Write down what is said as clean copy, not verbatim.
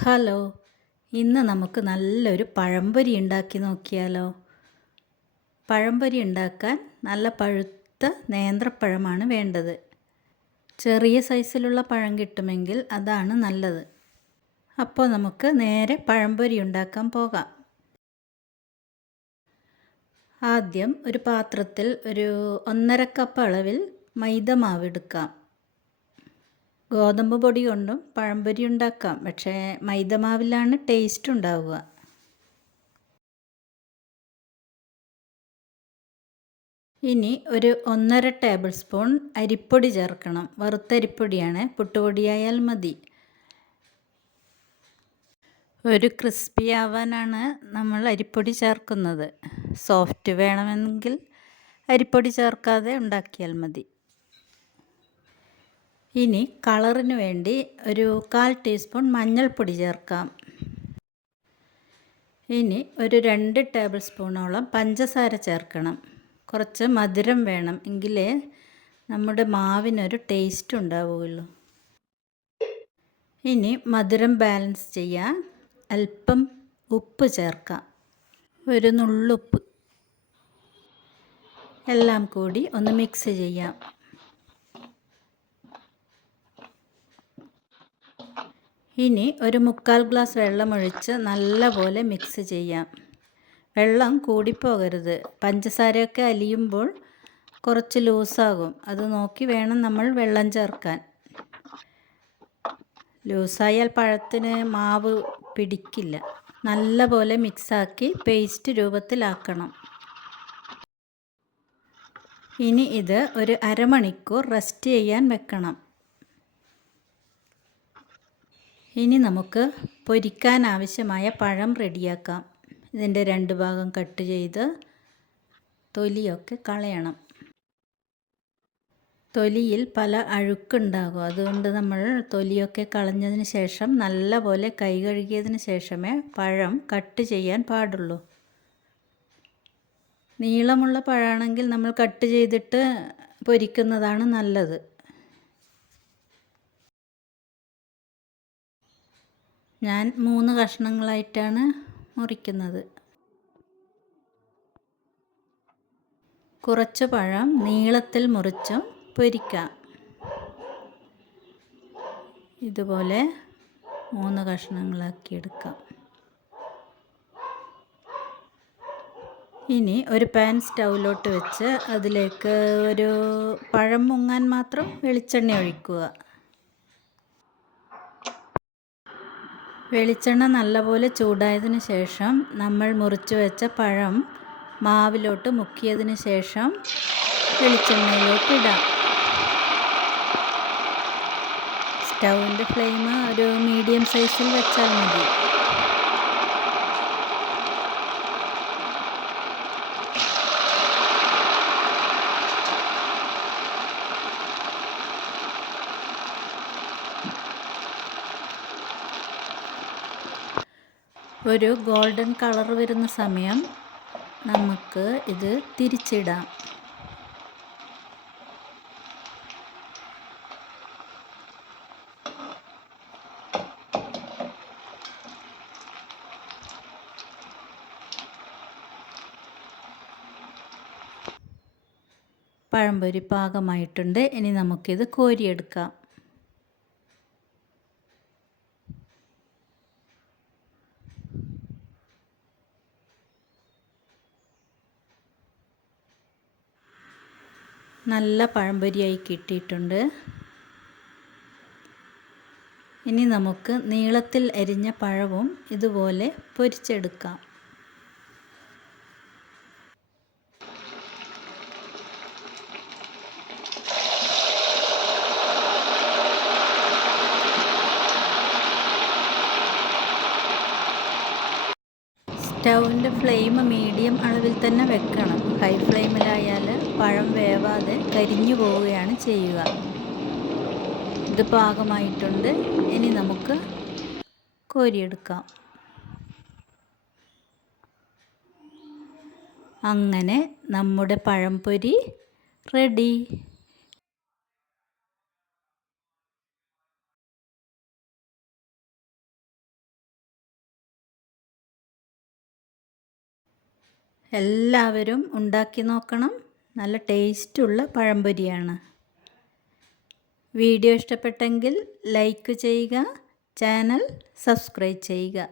Hello, ഇന്ന് നമുക്ക് നല്ലൊരു പഴംപൊരി ഉണ്ടാക്കി നോക്കിയാലോ? പഴംപൊരി ഉണ്ടാക്കാൻ നല്ല പഴുത്ത നേന്ത്രപ്പഴമാണ് വേണ്ടത്. ചെറിയ സൈസിലുള്ള പഴം കിട്ടുമെങ്കിൽ അതാണ് നല്ലത്. അപ്പോൾ നമുക്ക് നേരെ പഴംപൊരി ഉണ്ടാക്കാൻ പോകാം. ആദ്യം ഒരു പാത്രത്തിൽ ഒരു 1.5 കപ്പ് അളവിൽ മൈദമാവ് എടുക്കാം. ഗോതമ്പ് പൊടി കൊണ്ടും പഴംപൊരി ഉണ്ടാക്കാം, പക്ഷേ മൈദമാവിലാണ് ടേസ്റ്റ് ഉണ്ടാവുക. ഇനി ഒരു 1.5 ടേബിൾ സ്പൂൺ അരിപ്പൊടി ചേർക്കണം. വറുത്തരിപ്പൊടിയാണ്, പുട്ടുപൊടിയായാൽ മതി. ഒരു ക്രിസ്പി ആവാനാണ് നമ്മൾ അരിപ്പൊടി ചേർക്കുന്നത്. സോഫ്റ്റ് വേണമെങ്കിൽ അരിപ്പൊടി ചേർക്കാതെ ഉണ്ടാക്കിയാൽ മതി. ഇനി കളറിന് വേണ്ടി ഒരു 1/4 ടീസ്പൂൺ മഞ്ഞൾപ്പൊടി ചേർക്കാം. ഇനി ഒരു 2 ടേബിൾ സ്പൂണോളം പഞ്ചസാര ചേർക്കണം. കുറച്ച് മധുരം വേണം, എങ്കിലേ നമ്മുടെ മാവിനൊരു ടേസ്റ്റ് ഉണ്ടാവുകയുള്ളൂ. ഇനി മധുരം ബാലൻസ് ചെയ്യാൻ അല്പം ഉപ്പ് ചേർക്കാം, ഒരു നുള്ളുപ്പ്. എല്ലാം കൂടി ഒന്ന് മിക്സ് ചെയ്യാം. ഇനി ഒരു 1/4 ഗ്ലാസ് വെള്ളമൊഴിച്ച് നല്ലപോലെ മിക്സ് ചെയ്യാം. വെള്ളം കൂടിപ്പോകരുത്. പഞ്ചസാരയൊക്കെ അലിയുമ്പോൾ കുറച്ച് ലൂസാകും, അത് നോക്കി വേണം നമ്മൾ വെള്ളം ചേർക്കാൻ. ലൂസായാൽ പഴത്തിന് മാവ് പിടിക്കില്ല. നല്ലപോലെ മിക്സാക്കി പേസ്റ്റ് രൂപത്തിലാക്കണം. ഇനി ഇത് ഒരു അരമണിക്കൂർ റെസ്റ്റ് ചെയ്യാൻ വെക്കണം. ഇനി നമുക്ക് പൊരിക്കാൻ ആവശ്യമായ പഴം റെഡിയാക്കാം. ഇതിൻ്റെ 2 ഭാഗം കട്ട് ചെയ്ത് തൊലിയൊക്കെ കളയണം. തൊലിയിൽ പല അഴുക്കുണ്ടാകും, അതുകൊണ്ട് നമ്മൾ തൊലിയൊക്കെ കളഞ്ഞതിന് ശേഷം നല്ലപോലെ കൈ കഴുകിയതിന് ശേഷമേ പഴം കട്ട് ചെയ്യാൻ പാടുള്ളൂ. നീളമുള്ള പഴമാണെങ്കിൽ നമ്മൾ കട്ട് ചെയ്തിട്ട് പൊരിക്കുന്നതാണ് നല്ലത്. ഞാൻ 3 കഷ്ണങ്ങളായിട്ടാണ് മുറിക്കുന്നത്. കുറച്ച് പഴം നീളത്തിൽ മുറിച്ചും പൊരിക്കാം. ഇതുപോലെ 3 കഷ്ണങ്ങളാക്കി എടുക്കാം. ഇനി ഒരു പാൻ സ്റ്റൗവിലോട്ട് വെച്ച് അതിലേക്ക് ഒരു പഴം മുങ്ങാൻ മാത്രം വെളിച്ചെണ്ണ ഒഴിക്കുക. വെളിച്ചെണ്ണ നല്ലപോലെ ചൂടായതിന് ശേഷം നമ്മൾ മുറിച്ച് വെച്ച പഴം മാവിലോട്ട് മുക്കിയതിന് ശേഷം വെളിച്ചെണ്ണയിലോട്ട് ഇടാം. സ്റ്റൗവിൻ്റെ ഫ്ലെയിം ഒരു മീഡിയം സൈസിൽ വെച്ചാൽ മതി. ഒരു ഗോൾഡൻ കളർ വരുന്ന സമയം നമുക്ക് ഇത് തിരിച്ചിടാം. പഴംപൊരി പാകമായിട്ടുണ്ട്. ഇനി നമുക്കിത് കോരിയെടുക്കാം. നല്ല പഴംപൊരിയായി കിട്ടിയിട്ടുണ്ട്. ഇനി നമുക്ക് നീളത്തിൽ അരിഞ്ഞ പഴവും ഇതുപോലെ പൊരിച്ചെടുക്കാം. സ്റ്റൗവിൻ്റെ ഫ്ലെയിം മീഡിയം അളവിൽ തന്നെ വെക്കണം. ഹൈ ഫ്ലെയിമിലായാൽ പഴം വേവാതെ കരിഞ്ഞു പോവുകയാണ് ചെയ്യുക. ഇത് പാകമായിട്ടുണ്ട്. ഇനി നമുക്ക് കോരിയെടുക്കാം. അങ്ങനെ നമ്മുടെ പഴംപൊരി റെഡി. എല്ലാവരും ഉണ്ടാക്കി നോക്കണം. നല്ല ടേസ്റ്റുള്ള പഴംപൊരിയാണ്. വീഡിയോ ഇഷ്ടപ്പെട്ടെങ്കിൽ ലൈക്ക് ചെയ്യുക, ചാനൽ സബ്സ്ക്രൈബ് ചെയ്യുക.